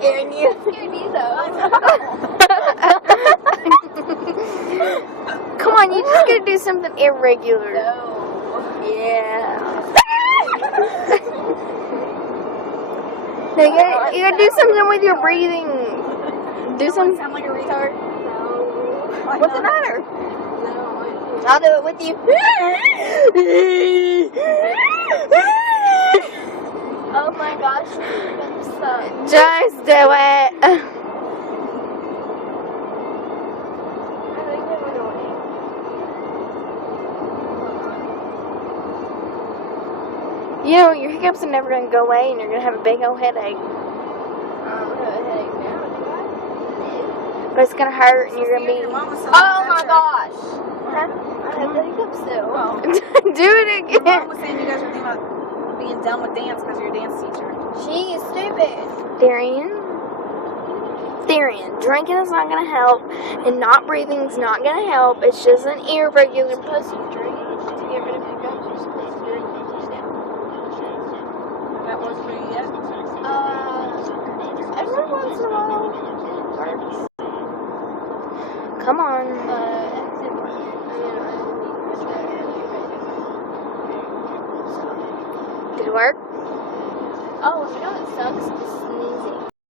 scaring you. Scared me though. Come on, you just gotta do something irregular. No. Yeah. No, you gotta do something with your breathing. Do something. Sound like a retard? No. What's the matter? No. I'll do it with you. Oh my gosh, hiccups suck. Just do it. I think they went away. You know, your hiccups are never gonna go away, and you're gonna have a big old headache. I don't have a headache now, do But it's gonna hurt, and you're gonna be. Your mom was saying I? Oh my that gosh. I have the hiccups still. Oh. Do it Your mom again. was saying you guys were thinking about being done with dance because you're a dance teacher. She is stupid. Darian, drinking is not gonna help, and not breathing is not gonna help. It's just an irregular. You're supposed to drink to get rid of hiccups. You're supposed to drink now. That works for you yet? Every once in a while works. Come on. It didn't work. Did it work? Oh, you know what sucks? Sneezing.